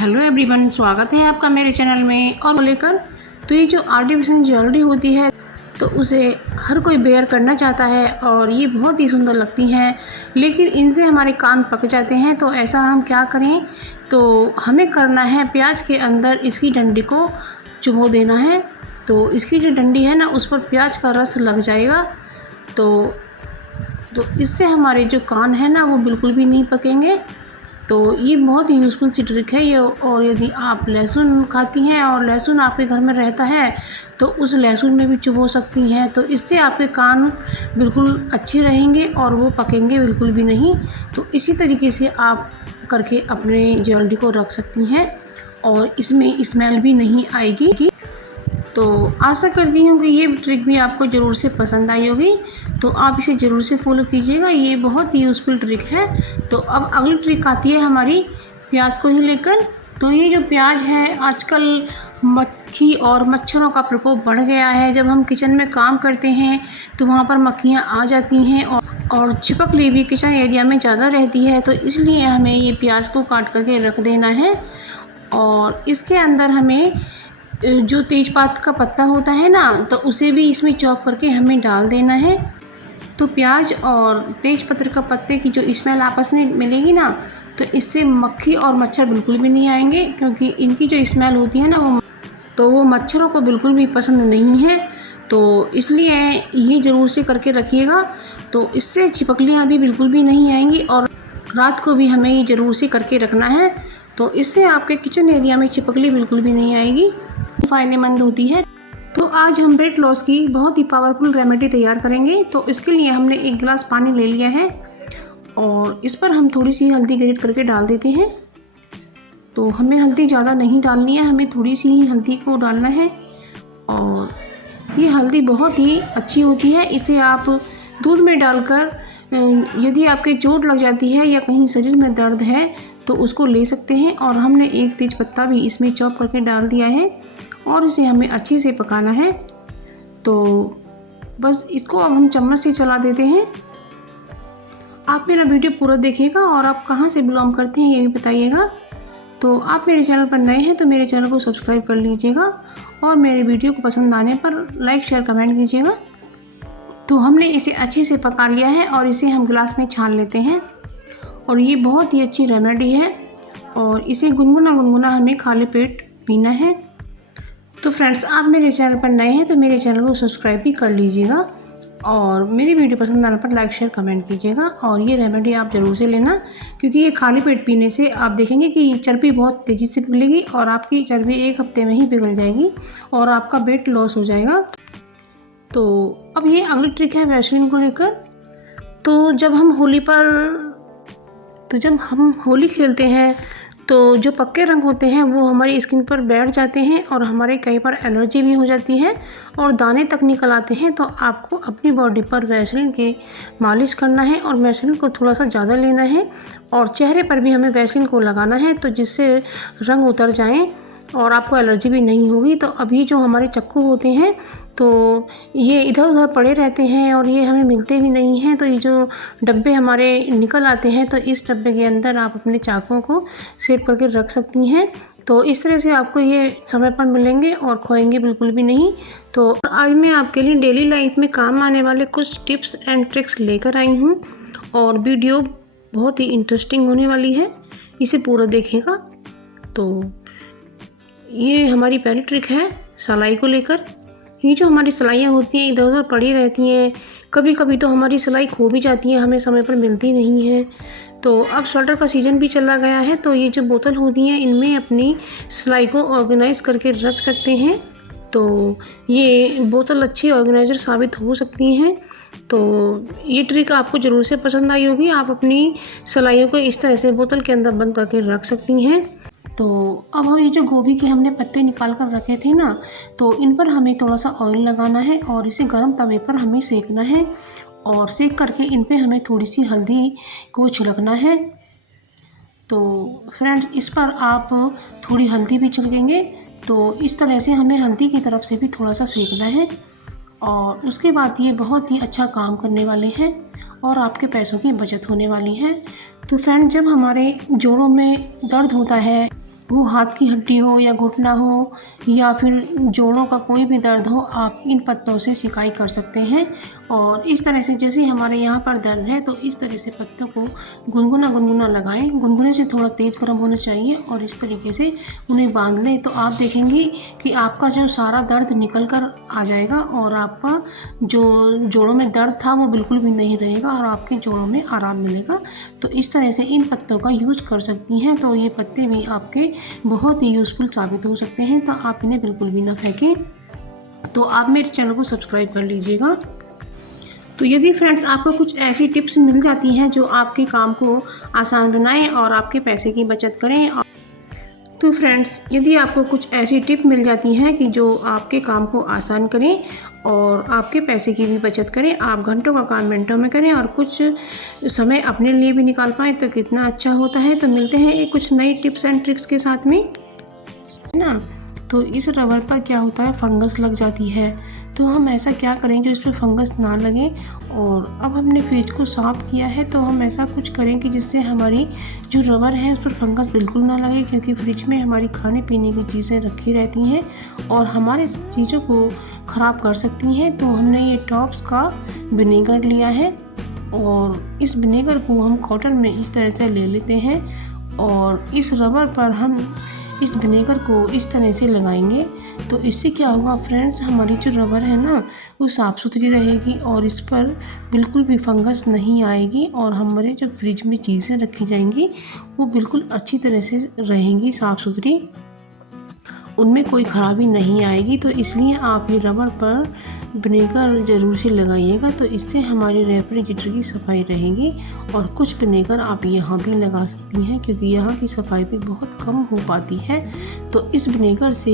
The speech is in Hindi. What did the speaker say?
हेलो एवरीवन, स्वागत है आपका मेरे चैनल में। और लेकर तो ये जो आर्टिफिशियल ज्वेलरी होती है तो उसे हर कोई वेयर करना चाहता है और ये बहुत ही सुंदर लगती हैं, लेकिन इनसे हमारे कान पक जाते हैं। तो ऐसा हम क्या करें? तो हमें करना है प्याज के अंदर इसकी डंडी को चुबो देना है। तो इसकी जो डंडी है ना, उस पर प्याज का रस लग जाएगा। तो इससे हमारे जो कान है ना वो बिल्कुल भी नहीं पकेंगे। तो ये बहुत ही यूज़फुल सी ट्रिक है ये। और यदि आप लहसुन खाती हैं और लहसुन आपके घर में रहता है तो उस लहसुन में भी चुभो सकती हैं। तो इससे आपके कान बिल्कुल अच्छे रहेंगे और वो पकेंगे बिल्कुल भी नहीं। तो इसी तरीके से आप करके अपने ज्वेलरी को रख सकती हैं और इसमें स्मेल भी नहीं आएगी। तो आशा करती हूँ कि ये ट्रिक भी आपको ज़रूर से पसंद आई होगी। तो आप इसे ज़रूर से फॉलो कीजिएगा, ये बहुत ही यूज़फुल ट्रिक है। तो अब अगली ट्रिक आती है हमारी प्याज को ही लेकर। तो ये जो प्याज है, आजकल मक्खी और मच्छरों का प्रकोप बढ़ गया है। जब हम किचन में काम करते हैं तो वहाँ पर मक्खियाँ आ जाती हैं और छिपकली भी किचन एरिया में ज़्यादा रहती है। तो इसलिए हमें ये प्याज को काट करके रख देना है और इसके अंदर हमें जो तेज़पात का पत्ता होता है ना, तो उसे भी इसमें चॉप करके हमें डाल देना है। तो प्याज और तेज़पत्र का पत्ते की जो स्मेल आपस में मिलेगी ना, तो इससे मक्खी और मच्छर बिल्कुल भी नहीं आएंगे, क्योंकि इनकी जो स्मेल होती है ना वो मच्छरों को बिल्कुल भी पसंद नहीं है। तो इसलिए ये ज़रूर से करके रखिएगा। तो इससे छिपकलियाँ भी बिल्कुल भी नहीं आएंगी और रात को भी हमें ये ज़रूर से करके रखना है। तो इससे आपके किचन एरिया में छिपकली बिल्कुल भी नहीं आएगी, फ़ायदेमंद होती है। तो आज हम वेट लॉस की बहुत ही पावरफुल रेमेडी तैयार करेंगे। तो इसके लिए हमने 1 गिलास पानी ले लिया है और इस पर हम थोड़ी सी हल्दी ग्रेट करके डाल देते हैं। तो हमें हल्दी ज़्यादा नहीं डालनी है, हमें थोड़ी सी ही हल्दी को डालना है। और ये हल्दी बहुत ही अच्छी होती है, इसे आप दूध में डालकर यदि आपके चोट लग जाती है या कहीं शरीर में दर्द है तो उसको ले सकते हैं। और हमने 1 तेज पत्ता भी इसमें चॉप करके डाल दिया है और इसे हमें अच्छे से पकाना है। तो बस इसको अब हम चम्मच से चला देते हैं। आप मेरा वीडियो पूरा देखिएगा और आप कहाँ से बिलोंग करते हैं ये भी बताइएगा। तो आप मेरे चैनल पर नए हैं तो मेरे चैनल को सब्सक्राइब कर लीजिएगा और मेरे वीडियो को पसंद आने पर लाइक शेयर कमेंट कीजिएगा। तो हमने इसे अच्छे से पका लिया है और इसे हम गिलास में छान लेते हैं। और ये बहुत ही अच्छी रेमेडी है और इसे गुनगुना हमें खाली पेट पीना है। तो फ्रेंड्स, आप मेरे चैनल पर नए हैं तो मेरे चैनल को सब्सक्राइब भी कर लीजिएगा और मेरी वीडियो पसंद आने पर लाइक शेयर कमेंट कीजिएगा। और ये रेमेडी आप ज़रूर से लेना, क्योंकि ये खाली पेट पीने से आप देखेंगे कि चर्बी बहुत तेज़ी से पिघलेगी और आपकी चर्बी 1 हफ्ते में ही पिघल जाएगी और आपका वेट लॉस हो जाएगा। तो अब ये अगली ट्रिक है वैसलीन को लेकर। तो जब हम होली खेलते हैं तो जो पक्के रंग होते हैं वो हमारी स्किन पर बैठ जाते हैं और हमारे कई बार एलर्जी भी हो जाती है और दाने तक निकल आते हैं। तो आपको अपनी बॉडी पर वैसलीन की मालिश करना है और वैसलीन को थोड़ा सा ज़्यादा लेना है और चेहरे पर भी हमें वैसलीन को लगाना है, तो जिससे रंग उतर जाएं और आपको एलर्जी भी नहीं होगी। तो अभी जो हमारे चाकू होते हैं तो ये इधर उधर पड़े रहते हैं और ये हमें मिलते भी नहीं हैं। तो ये जो डब्बे हमारे निकल आते हैं, तो इस डब्बे के अंदर आप अपने चाकुओं को सेट करके रख सकती हैं। तो इस तरह से आपको ये समय पर मिलेंगे और खोएंगे बिल्कुल भी नहीं। तो आज मैं आपके लिए डेली लाइफ में काम आने वाले कुछ टिप्स एंड ट्रिक्स लेकर आई हूँ और वीडियो बहुत ही इंटरेस्टिंग होने वाली है, इसे पूरा देखिएगा। तो ये हमारी पहली ट्रिक है सिलाई को लेकर। ये जो हमारी सिलाइयाँ होती हैं इधर उधर पड़ी रहती हैं, कभी कभी तो हमारी सिलाई खो भी जाती है, हमें समय पर मिलती नहीं है। तो अब स्वेटर का सीज़न भी चला गया है, तो ये जो बोतल होती हैं इनमें अपनी सिलाई को ऑर्गेनाइज़ करके रख सकते हैं। तो ये बोतल अच्छी ऑर्गेनाइज़र साबित हो सकती हैं। तो ये ट्रिक आपको ज़रूर से पसंद आई होगी। आप अपनी सिलाइयों को इस तरह से बोतल के अंदर बंद करके रख सकती हैं। तो अब हम ये जो गोभी के हमने पत्ते निकाल कर रखे थे ना, तो इन पर हमें थोड़ा सा ऑयल लगाना है और इसे गर्म तवे पर हमें सेकना है और सेक करके इन पे हमें थोड़ी सी हल्दी को छिड़कना है। तो फ्रेंड्स, इस पर आप थोड़ी हल्दी भी छिड़केंगे तो इस तरह से हमें हल्दी की तरफ से भी थोड़ा सा सेकना है और उसके बाद ये बहुत ही अच्छा काम करने वाले हैं और आपके पैसों की बचत होने वाली है। तो फ्रेंड्स, जब हमारे जोड़ों में दर्द होता है वो हाथ की हड्डी हो या घुटना हो या फिर जोड़ों का कोई भी दर्द हो, आप इन पत्तों से सिकाई कर सकते हैं। और इस तरह से जैसे हमारे यहाँ पर दर्द है तो इस तरह से पत्तों को गुनगुना गुनगुना लगाएं। गुनगुने से थोड़ा तेज़ गर्म होना चाहिए और इस तरीके से उन्हें बांध लें तो आप देखेंगे कि आपका जो सारा दर्द निकल कर आ जाएगा और आपका जो जोड़ों में दर्द था वो बिल्कुल भी नहीं रहेगा और आपके जोड़ों में आराम मिलेगा। तो इस तरह से इन पत्तों का यूज़ कर सकती हैं। तो ये पत्ते भी आपके बहुत ही यूज़फुल साबित हो सकते हैं, तो आप इन्हें बिल्कुल भी ना फेंकें। तो आप मेरे चैनल को सब्सक्राइब कर लीजिएगा। तो यदि फ्रेंड्स आपको कुछ ऐसी टिप्स मिल जाती हैं जो आपके काम को आसान बनाएं और आपके पैसे की बचत करें, तो फ्रेंड्स यदि आपको कुछ ऐसी टिप मिल जाती हैं कि जो आपके काम को आसान करें और आपके पैसे की भी बचत करें, आप घंटों का काम मिनटों में करें और कुछ समय अपने लिए भी निकाल पाएँ, तो कितना अच्छा होता है। तो मिलते हैं एक कुछ नई टिप्स एंड ट्रिक्स के साथ में, है ना। तो इस रबर पर क्या होता है, फंगस लग जाती है, तो हम ऐसा क्या करें जो इस पर फंगस ना लगे। और अब हमने फ्रिज को साफ़ किया है तो हम ऐसा कुछ करें कि जिससे हमारी जो रबर है उस पर फंगस बिल्कुल ना लगे, क्योंकि फ्रिज में हमारी खाने पीने की चीज़ें रखी रहती हैं और हमारे चीज़ों को ख़राब कर सकती हैं। तो हमने ये टॉप्स का विनेगर लिया है और इस विनेगर को हम कॉटन में इस तरह से ले लेते हैं और इस रबर पर हम इस विनेगर को इस तरह से लगाएंगे। तो इससे क्या होगा फ्रेंड्स, हमारी जो रबर है ना वो साफ़ सुथरी रहेगी और इस पर बिल्कुल भी फंगस नहीं आएगी और हमारे जो फ्रिज में चीज़ें रखी जाएंगी वो बिल्कुल अच्छी तरह से रहेंगी, साफ़ सुथरी, उनमें कोई ख़राबी नहीं आएगी। तो इसलिए आप ये रबर पर विनेगर ज़रूर से लगाइएगा, तो इससे हमारी रेफ्रिजरेटर की सफाई रहेगी। और कुछ विनेगर आप यहाँ भी लगा सकती हैं क्योंकि यहाँ की सफाई भी बहुत कम हो पाती है। तो इस विनेगर से